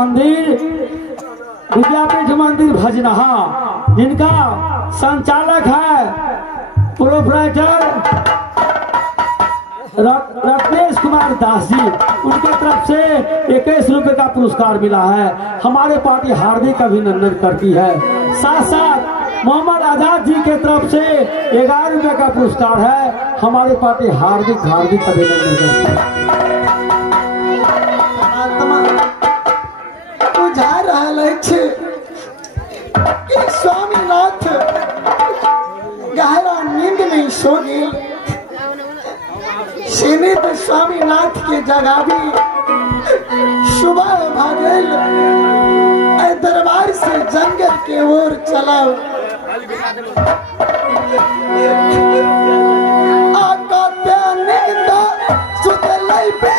मंदिर विद्यापीठ मंदिर भजनहा, जिनका संचालक है प्रोप्राइटर रत्नेश कुमार दास जी, उनके तरफ से 21 रुपए का पुरस्कार मिला है। हमारे पार्टी हार्दिक अभिनंदन करती है। साथ साथ मोहम्मद आजाद जी के तरफ से 11 रुपए का पुरस्कार है। हमारे पार्टी हार्दिक अभिनंदन करती है। बुझा रहा कि स्वामीनाथ गहरा नींद में सो गए। सीमित स्वामीनाथ के जगह भी सुबह भागल दरबार से जंगल के ओर चला। आका नींद सुतलई पे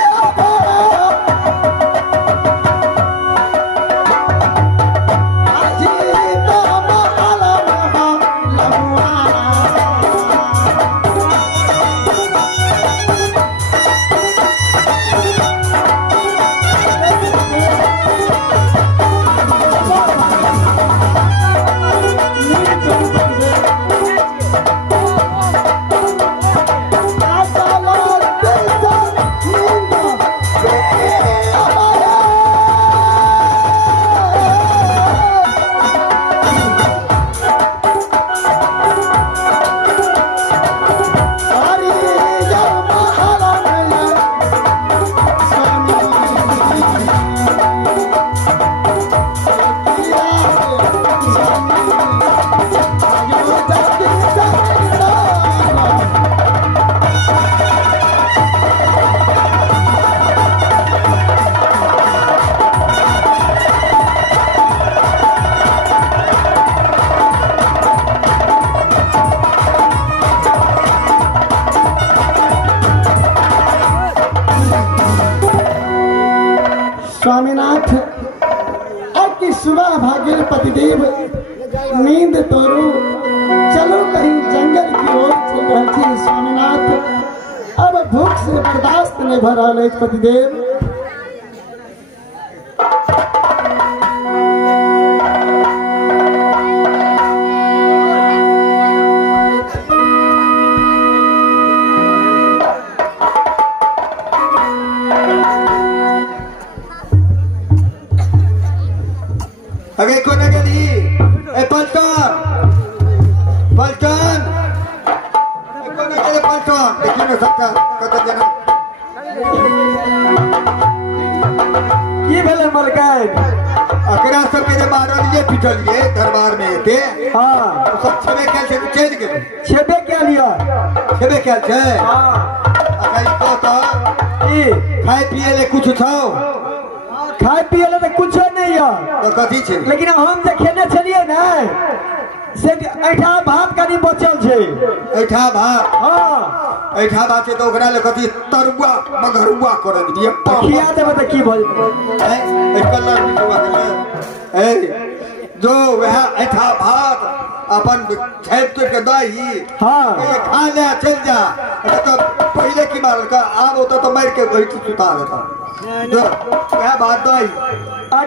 स्वामीनाथ अब की सुबह भागे पतिदेव नींद तोड़ो, चलो कहीं जंगल की ओर चल रहे। स्वामीनाथ अब भूख से बर्दाश्त नहीं भरा ले पतिदेव। अगे को नगरी ए पलटन पलटन को नगरी पलटन देखिए ना सबका कत जना की भेले मलकाई अकरा सब के जे मारलिए पिटलिए दरबार में थे। हां सब छबे के से चल गए। छेबे क्या लिया? छबे क्या छे? हां अगर को तो ई खाए पिए ले कुछ छाओ, खाए पिए ले तो कुछ नहीं है। तो कथी छे? लेकिन हम जे खेने छलिए ना से ऐठा भात कनी बचल छे। ऐठा भात? हां ऐठा भात से तो ओकरा ले कथी तरुआ मगरुआ कर दिए। खिया देबे त की भल ए कलर निकवा के ए जो वह ऐठा भात अपन खेत के दही हां खा ले चल जा। तो पहले की मार का आब होता तो मार के बैठ सुता लेता। जो वह बात दही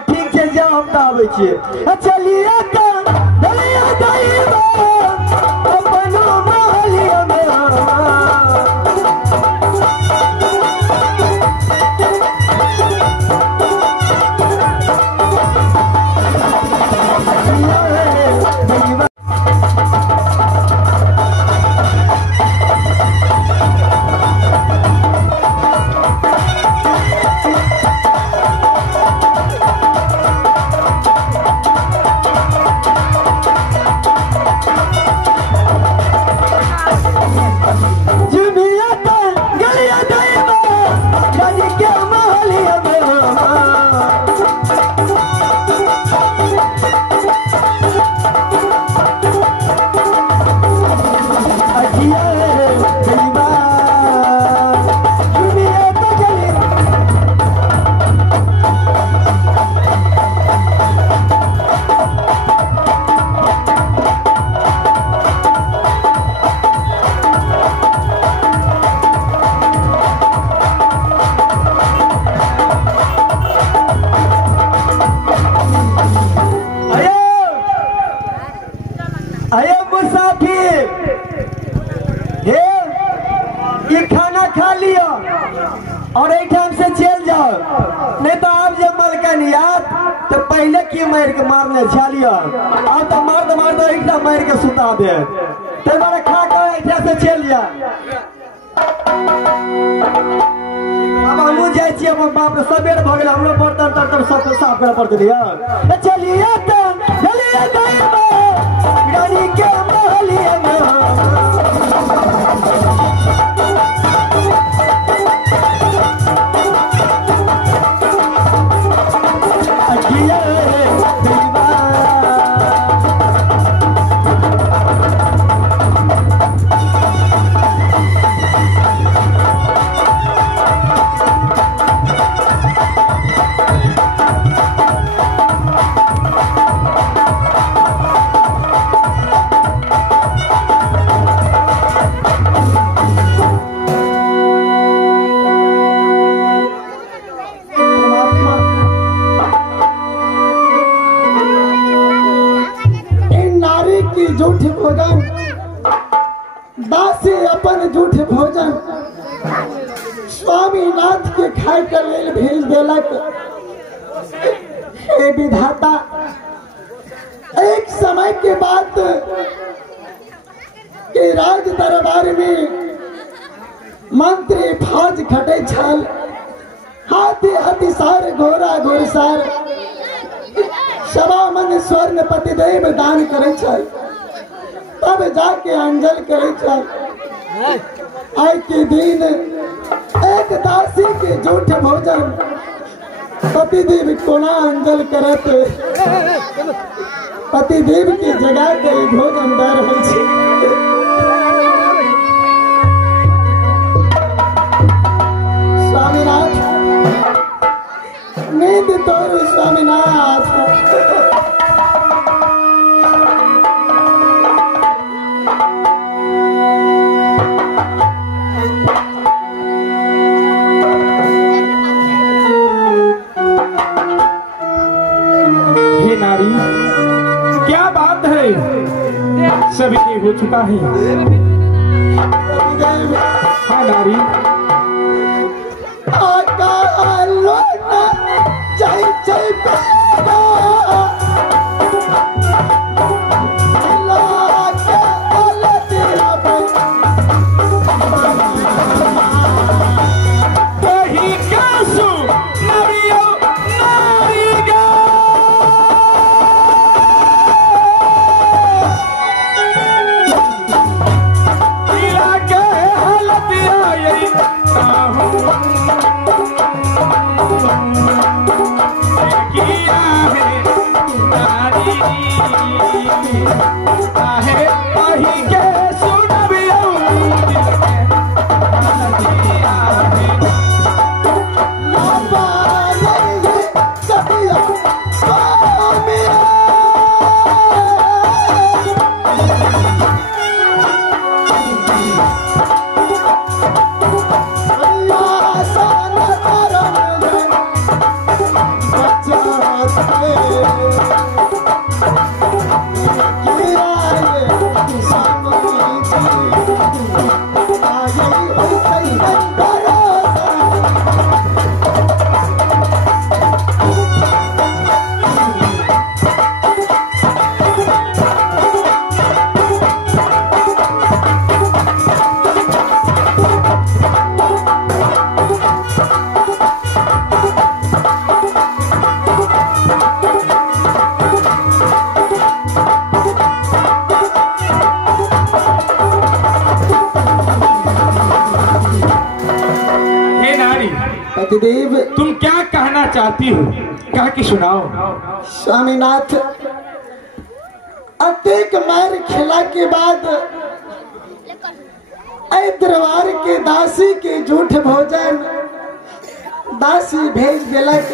ठीक छे, जाओ हम त आबै छियै। चलिए त भलिया दही अपनो महलिया में मार के मारने छालिया अब तो मार दो एकटा मार के सुता दे ते बारे खा के ऐठा से चल लिया अब हमू जाय छी अपन बाप रे सबेर भ गेल हमरो बर्तन तर्तन सब साफ करे पड़त लिया चलिए त चलिए गाड़ी के महलिया में झूठ भोजन दासी अपन झूठ भोजन स्वामीनाथ के खाए के लेल भेज देलक। हे विधाता, एक समय के बाद के राज दरबार में मंत्री फौज खटे छल, हाथी हथिसार घोड़ा घोड़सार सवा मन स्वर्ण पतिदेव दान करे छल, तब जाके अंजल करे छल। आई के दिन एक दासी के झूठ भोजन पतिदेव कोना अंजल करत पतिदेव के जगह के भोजन दर हो स्वामीनाथ नींद तोर स्वामीनाथ क्या बात है, सभी हो चुका है। हाँ नारी पतिदेव, तुम क्या कहना चाहती हो, कह के सुनाओ। स्वामीनाथ, अत्येक मार खिला के बाद दरबार के दासी के झूठ भोजन दासी भेज दिलक।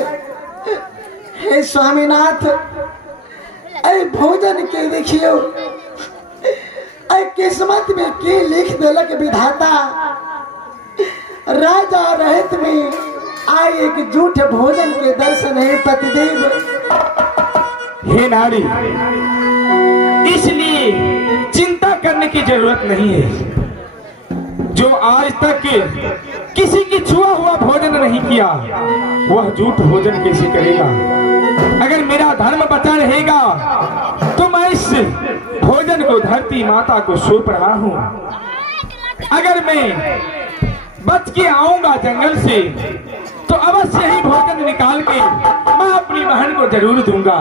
हे स्वामीनाथ, भोजन के देखियो किस्मत में के लिख दिलक विधाता। राजा रहत में आए एक झूठ भोजन के दर्शन है पतिदेव। हे नारी, इसलिए चिंता करने की जरूरत नहीं है। जो आज तक किसी की छुआ हुआ भोजन नहीं किया, वह झूठ भोजन कैसे करेगा। अगर मेरा मेरा धर्म बचा रहेगा तो मैं इस भोजन को धरती माता को सौंप रहा हूँ। अगर मैं बच के आऊंगा जंगल से तो अवश्य ही भोजन निकाल के मैं अपनी बहन को जरूर दूंगा।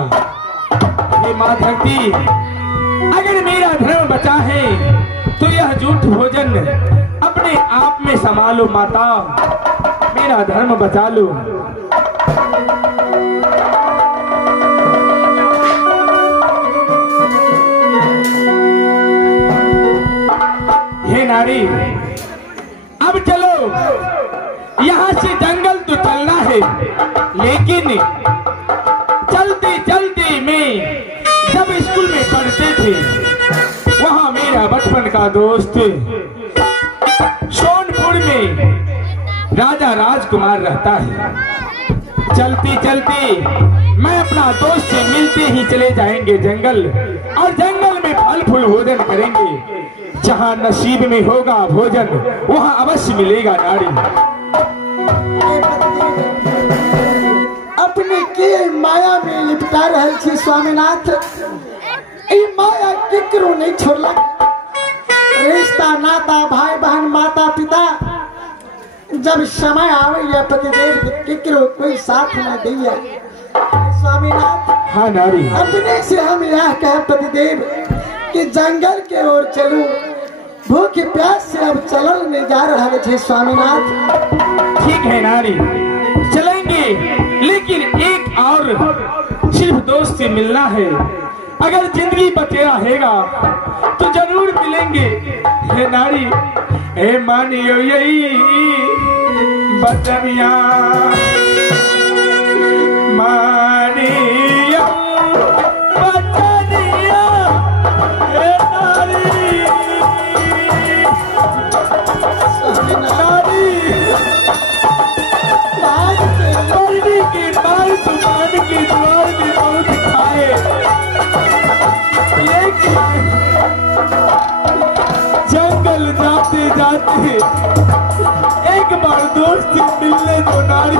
ये माँ धरती, अगर मेरा धर्म बचा है तो यह झूठ भोजन अपने आप में संभालो माता, मेरा धर्म बचा लो। हे नारी, अब चलो, यहाँ से जंगल तो चलना है, लेकिन चलते चलते मैं जब स्कूल में पढ़ते थे वहाँ मेरा बचपन का दोस्त सोनपुर में राजा राजकुमार रहता है। चलते चलते मैं अपना दोस्त से मिलते ही चले जाएंगे जंगल, और जंगल में फल फूल भोजन करेंगे। जहाँ नसीब में होगा भोजन वहाँ अवश्य मिलेगा नारी। अपने के माया में लिपटा रहल छी स्वामीनाथ। ई माया केकरो नहीं छोड़लक। रिश्ता नाता भाई बहन माता पिता जब समय आवे या पतिदेव केकरो कोई साथ न दिया। स्वामीनाथ, हाँ नारी, अपने से हम यह कह पतिदेव कि जंगल के ओर चलूं, भूख प्यास से अब चलल नहीं जा रहा है स्वामीनाथ। ठीक है नारी, चलेंगे, लेकिन एक और सिर्फ दोस्त से मिलना है। अगर जिंदगी बचे रहेगा तो जरूर मिलेंगे। हे नारी, हे मानियो यही बचनिया, मानियो बचनिया, हे नारी, नारी मरने के बाद दुकान के द्वार में बहुत खाए, लेकिन जंगल जाते जाते एक बार दोस्त मिलने को नारी।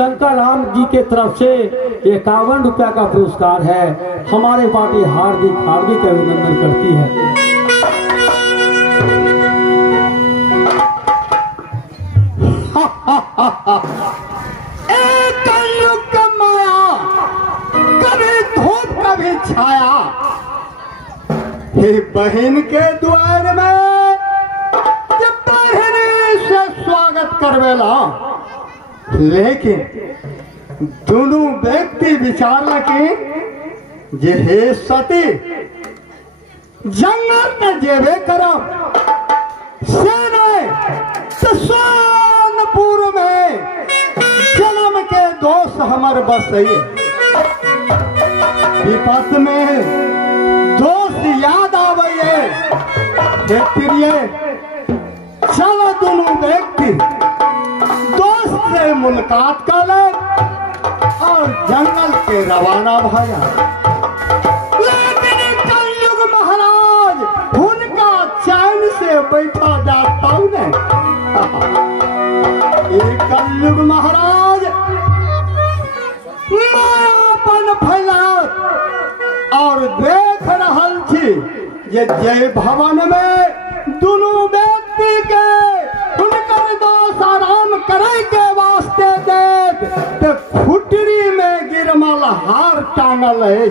शंकर राम जी के तरफ से 51 रुपया का पुरस्कार है। हमारे पार्टी हार्दिक हार्दिक अभिनंदन करती है। एक कलयुग का माया, कभी धूप कभी छाया, हे बहन के द्वार में जब बहनी से स्वागत करवेला, लेकिन दोनों व्यक्ति विचार लगे जे हे सती जंगल में जेबे करब से तो सोनपुर में जन्म के दोष हमर बसई, विपत में दोस्त याद आवे, प्रिय चलो दोनों व्यक्ति दोस्त से मुलाकात कर ले और जंगल के रवाना भया। लेकिन कलयुग महाराज उनका चैन से बैठा जाता ने। कलयुग महाराज मायापन फैलात और देख रहल छी जे जय भवन में दोनों व्यक्ति के उनकर दोष आराम करे के वास्ते देख तो खुटरी में गिरमल हार टांगल है।